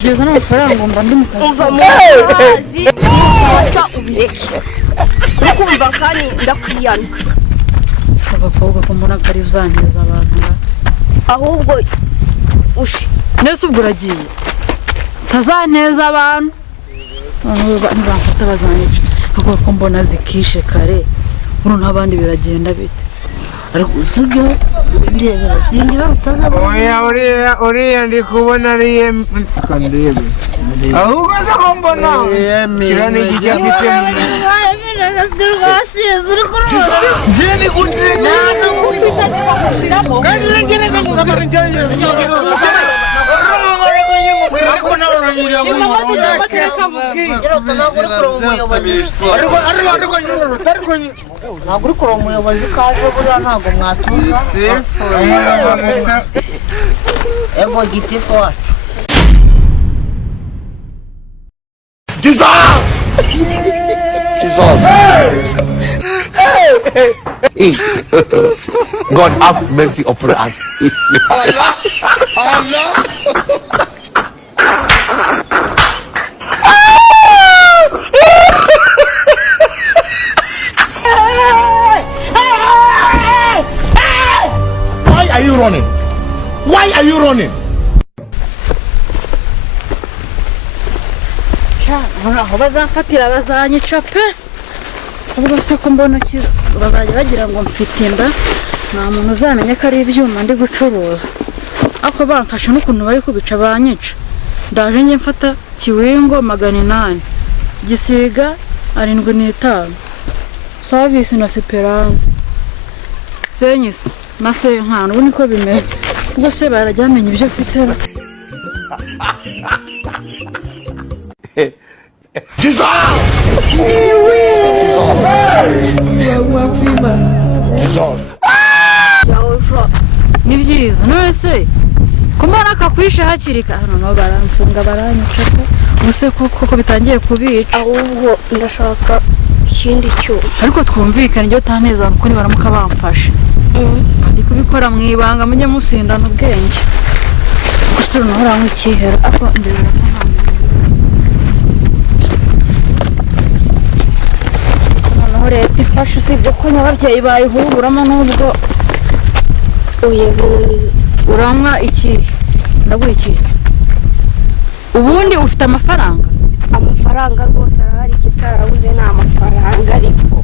Kugeza n'amafaranga mba ndi mu kazi umva mu kazi aca ubireke ukumva kandi ndakwiyana agakobwa ko mbona kari uzaneza abantu ahubwo ushi nese ubwo uragiye tazaneza abantu ntibamfata bazanyica ahubwo ko mbona zikishe kare ubu n'abandi biragenda bite ariko usibye ndebera singira utazabona uriya ndi kubona ariye kandebe ahubwo se ko mbona kirani gijya afite jeni kundire kandi ngereka muzabara njye ariko nawe uramuriya ngo ntabwo uri kureba umuyobozi kaje buriya ntabwo mwatuza ego gitifu wacu God have mercy upon us. Why are you running? Why are you running? aho bazamfatira bazanyica pe ubwo se ko mbona bazajya bagira ngo mfite inda nta muntu uzamenya ko ari ibyuma ndi gucuruza ako bamfashe n'ukuntu bari kubica banyica ndaje njye mfata kiwingo 800 gisiga 75 service na Esperance senyisi na senkano ubu niko bimeze ubwo se barajyamenya ibyo mfite Jesus! ni byiza none se ko mbona kakwishe hakiri kare no baramfunga baranyica ubuse koko bitangiye kubica ahubwo ndashaka ikindi cyuma ariko twumvikane ibyo taneza uko nibaramuka bamfashe ndi kubikora mu ibanga mujye musindana ubwenge gusa runahora nk'ikihera ako ndebera ko nta leta ifashe usibye ko n'ababyeyi bayihuburamo n'ubwo uramwa iki ndaguha iki ubundi ufite amafaranga rwose arahari kitarabuze ni amafaranga ariko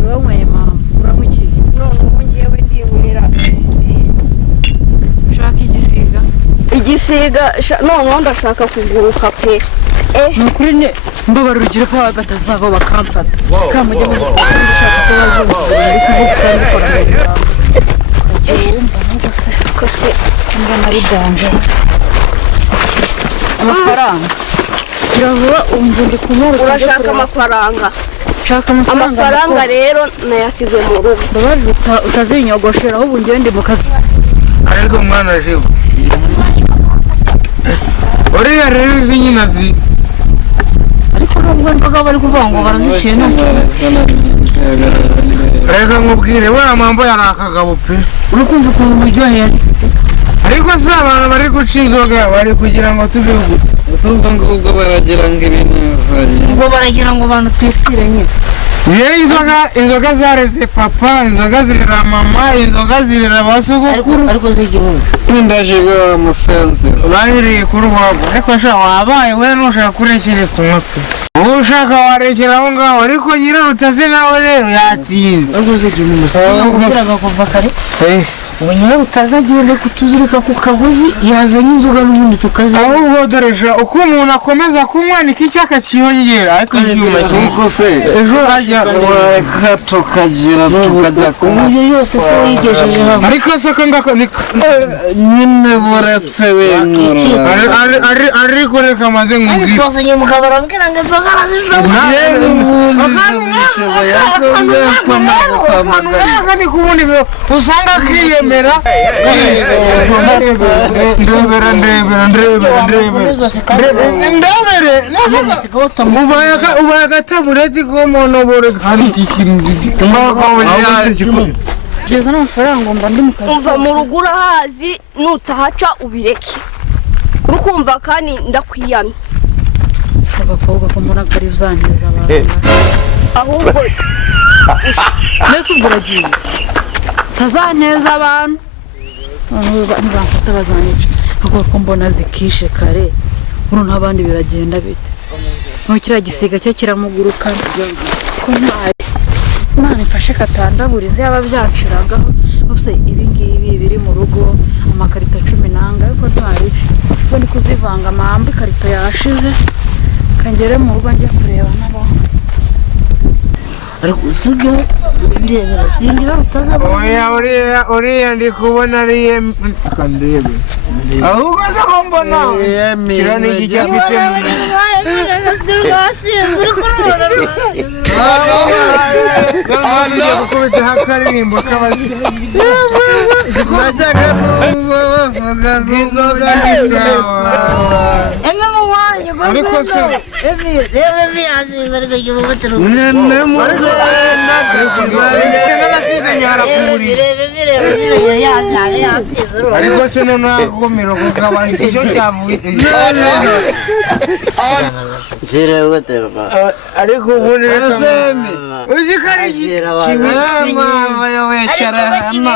uranyweye mama uramwa iki none ubu ngewe ndibonera ushaka igisiga noneho ndashaka kuguruka pe ni ukuri ne mbabarira ugira ko batazava bakamfata kamujye mu gushaka ko bazumva ari kuvuga kandi ukora ko se mbona ari danger amafaranga kiravuba ungende kumara urashaka amafaranga amafaranga rero nayasize mu rugo ndabaje utazinyogoshera aho ungende mu kazi ariko mwana jigo uriya rero izi nyina ariko nubwo nzoga bari kuvuga ngo baraziciye nose reka nkubwire we mambo yari akagabo pe uri kumva ukuntu buryoheye ariko se abantu bari guca inzoga bari kugira ngo tubihugu ubwo baragira ngo ibintu ubwo baragira ngo abantu twipfire nyine yewe inzoga zareze papa inzoga zirera mama inzoga zirera basogokuru ariko z'igihugu ndajiga musenze bahiriye kuri wabo ariko sha wabaye we nushaka kurekera kunywa pe ubu ushaka warekera aho ngaho ariko nyiraho utazi nawe rero yatinze ariko z'igihugu musenze kubwiraga kuva kare ubu nyine utazagenda kutuzirika ku kagozi yazanye inzoga n'ubundi tukazi ahubwo doresha uko umuntu akomeza kunywa niko icyaka cyiyongera ariko icyuma nuko se ejo hajya reka tukagira tukajya uburyo yose se wigejeje hamwe ariko se ko ngako nyine buretse wenyura ariko reka maze nkubwire twazanye umugabo arambwira ngo inzoga arazishoboye ni kubundi usanga akiyemera ndebere ubaye agatabureti k'umuntu kandi kugeza n'amafaranga mba ndi mu kazi umva mu rugo urahazi nutahaca ubireke urukumva kandi ndakwiyamye agakobwa ko mbona kari uzaneza abantu ahubwo mbese ubwo uragiye utazaneza abantu ntibamfata bazanyica ahubwo ko mbona zikishe kare ubu n'abandi biragenda bite kiriya gisiga cyo kiramugurukana ko nta mfashe katandaburize yaba byanshiragaho bose ibi ngibi biri mu rugo amakarito 10 nanga ariko ntari ubwo ndi kuzivanga amahamba ikarito yashize kangere mu rugo njye kureba n'abantu ariko usibye ndebera singira utazaba uriya ndi kubona ariye kandebe ahubwo zo ko mbona kira ni iki cyafite gukubita hakaririmbo kabazi najyaga numva bavuga ngo inzoga ni sawa ariko se ariko se none akomero kukabaza icyo cyavuye ariko ubundi uzi ko ari mama yawicara hano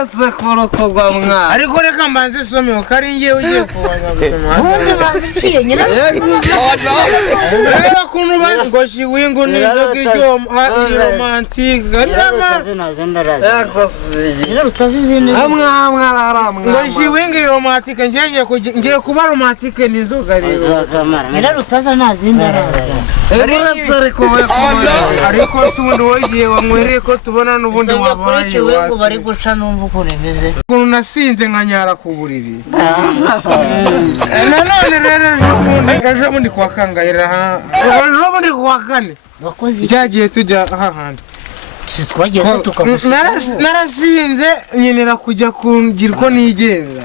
aza kurokogwa mwana ariko reka mbanze someho ko ari njyewe ugiye kubanya ubundi baziciye nyina reba kuntu ngo shiwingu n'inzoga iryoha iri romantike nyina utazizinde ngo shiwingu iri romantike ngiye kuba romantike n'inzoga rero nyina utaza nazinde ariko se ubundi wogiye wanywereye ko tubona n'ubundi wabaye ngo bari guca numva ukuntu imeze ukuntu nasinze nkanyara ku buriri nanone rero ejo bundi kuwa kangaira ejo bundi kuwa kane cyagiye tujya hahandi twagiye se tukamusa narasinze nyenera kujya kugira uko nigenza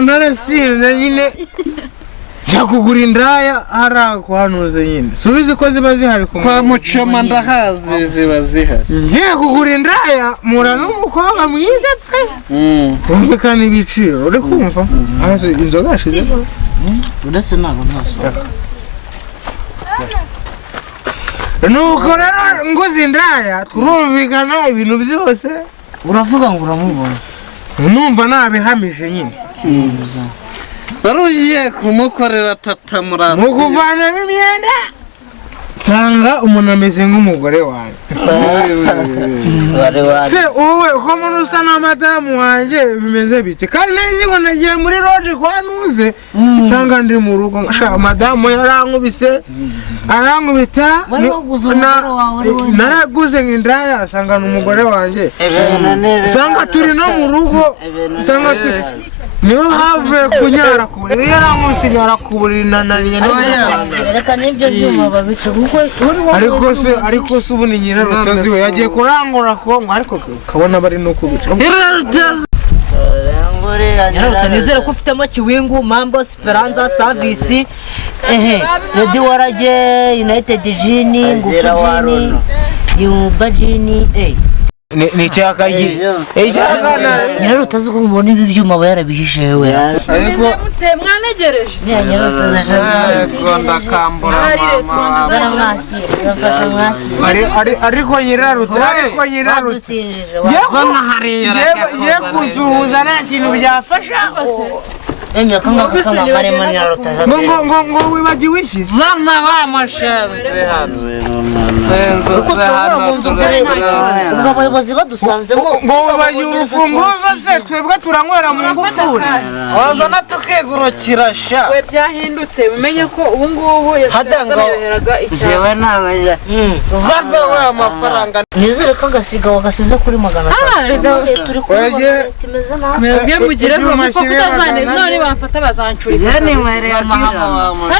narasinze nyine njya kugura indaya hariya kuhanuze nyine subizi ko ziba zihari kwa mucoma ndahazi ziba zihari ngiye kugura indaya mura n'umukobwa mwiza pe kumvikana ibiciro uri kumva inzoga yashizemo uretse ntabwo ntasoma nuko rero nguze indaya turumvikana ibintu byose uravuga ngo uramubona numva nabihamije nyine wari ugiye kumukorera tata murasi mu kuvanamo imyenda nsanga umuntu ameze nk'umugore wanjye se wowe uko muntu usa na madamu wanjye bimeze bite kandi nzi ngo nagiye muri loje kwa nuze nsanga ndi mu rugo nshaka madamu yarankubise arankubita naraguze nk'indaya nsanga ni umugore wanjye nsanga turi no mu rugo nsanga turi niho havuye kunyara ku buriri yarankubise nyara ku buriri nananiye reka n'ibyo byuma babica kuko ariko se ubundi nyirarutazi we yagiye kurangura kongo ariko ukabona bari no kubica nizere ko ufitemo kiwingu mambo speranza service yodi warage united gini ngufu yuba gini ni cyakayi nyina utazi ko umuntu ibi byuma aba yarabihishe we ariko mwanegereje nyina ndakambura mama ariko nyiraruta ye kuzuhuza nta kintu byafasha ngo wibagiwe iki zana bamashenze hano ubwo abayobozi badusanzemo ngo wibagiwe urufunguzo se twebwe turanywera mu ngufuri wazana tukigurukira sha we byahindutse umenye ko ubu ngubu yashakaga jewe nawe zana we amafaranga nizere ko agasiga wagasize kuri 500 turi kuri timeze nawe mwebwe mugire ko kutazane none bamfata bazancurira kandi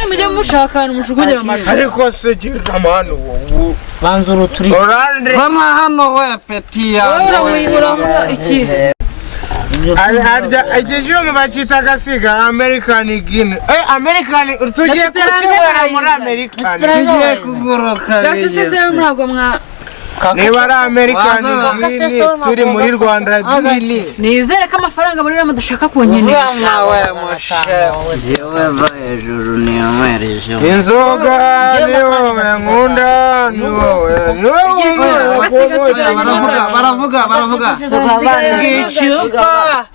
mujye mushaka ahantu mujugunye amashuri ariko se gira amahano wowe banzuru turi zana hano we peti yawe iki ikijumu bakita agasiga American Guinea American tugiye kukiwera muri American tugiye kuguruka gasese ntabwo niba ari American dini turi muri Rwanda dini nizere ko amafaranga muri rero mudashaka kunkenera nawe mushe yewe va hejuru niyomereje inzoga ni wowe nkunda ni wowe baravuga icupa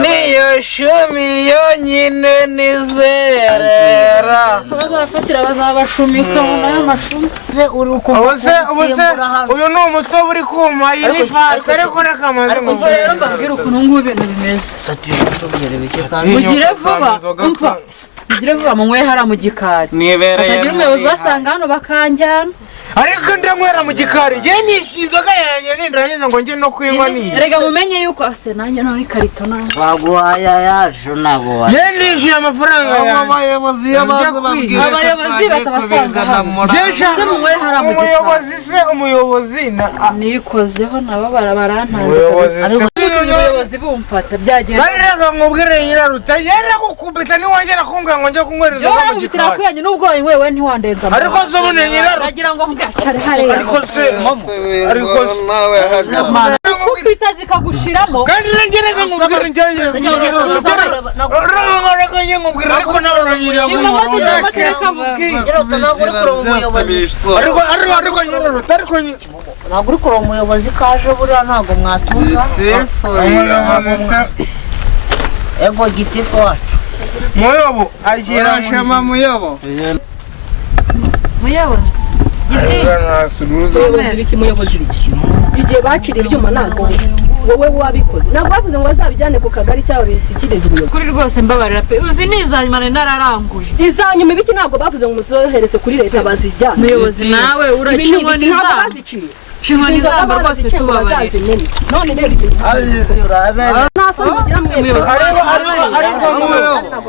niyo shumi yonyine nizerera bazafatira bazabashumika n'amashumi ubuse uyu ni umutobe uri kuma yifata ariko reka amaze umva rero mbabwira ukuntu ngubu ibintu bimeze mugire vuba umva mugire vuba munywere hariya mu gikari hatagira umuyobozi basanga hano bakanjyana ariko ndanywera mu gikari njye nishyuye inzoga yanjye nindangiza ngo njye no kwinywa niyo erega mumenye yuko ase nanjye none ikarito nanjye waguhaye yacu naguhaye njye nishyuye amafaranga yanjye abayobozi abayobozi batabasanga hano umuyobozi se umuyobozi nikozeho nabo barantanze umuyobozi bumfata byagenda bariraga nkubwire nyiraruta yera gukubita niwongera kumbwira ngo njye kunywereza inzoga mu gikari kuyanye nubwo wewe ntiwandenza ariko se ubone nyiraruta nagira ngo ngacare hariya ariko kupita zikagushiramo kandi ngereka nkubwire njye nkubwire ariko nawe uranyira ngo ariko nyiraruta ariko ntabwo uri kureba umuyobozi kaje buriya ntabwo mwatuza ego gitifu wacu muyobo agira muyobo muyobozi biki igihe baciriye ibyuma ntabwo wowe wabikoze ntabwo bavuze ngo bazabijyane ku kagari cyangwa bishyikirize ubuyobozi kuri rwose mbabarira pe uzi nizanyuma nararanguye izanyuma ibiki ntabwo bavuze ngo muzohereze kuri leta bazijyane muyobozi nawe uracinywa baziciye Chinkoni zamba rwose tubabare none rero nasa mugira muyobozi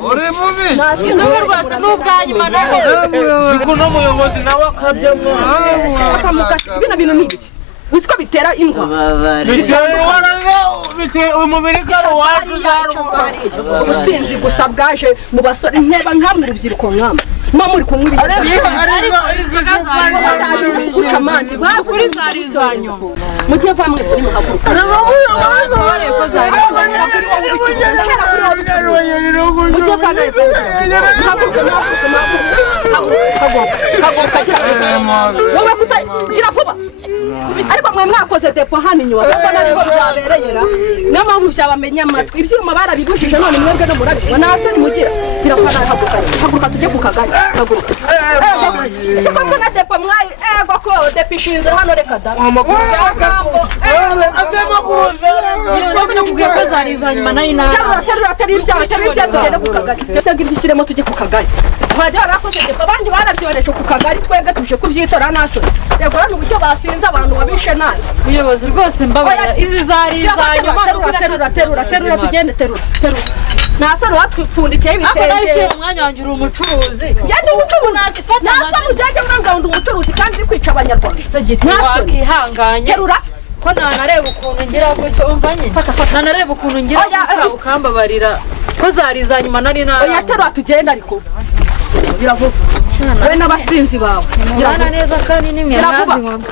uri mubi inzoga rwose n'ubwanyuma nawe ziko no muyobozi nawe akabyamo akamukata bino bintu nibiki uzi ko bitera indwara bitera umubiri karo wacu ubusinzi gusa bwaje mu basore nteba nkamwe urubyiruko nkamwe muri kunywa ibintu ukamandi bakuri zarizanyo mugiye va mwese nimuhaguruka mugiye va wowe kugira vuba ariko mwe mwakoze depo hano inyuma kuko nariho byabereye ra niyo mpamvu byabamenya amatwi ibyuma barabibujije none mwebwe no murabibona nasoni mugira gira kwa haguruka tujye ku kagari haguruka ese ko na depo mwayi ego ko depo ishinze hano reka da yewe nakubwiye ko zarizanyuma nari na terura ibyaha tugende ku kagari ese ngibyo ishyiremo tujye ku kagari twajya barakoze depo abandi barabyohereje ku kagari twebwe tuje kubyitora nasoni yego hano uburyo basinze abantu babishe nabi ubuyobozi rwose mbabarira izi zarizanyuma terura tugende terura nasoni watwipfundikiye ibitenge ako nabishyira mu mwanya wanjye uri umucuruzi genda umucuruzi nasoni ujyajya urangawundi umucuruzi kandi uri kwica abanyarwanda wakihanganye terura ko nanareba ukuntu ngira gutyo umva nyine nanareba ukuntu ngira gutyo ukambabarira ko zarizanyuma nari nawe oya terura tugende ariko gira vuba we n'abasinzi bawe gira neza kandi nimwe mwazinywaga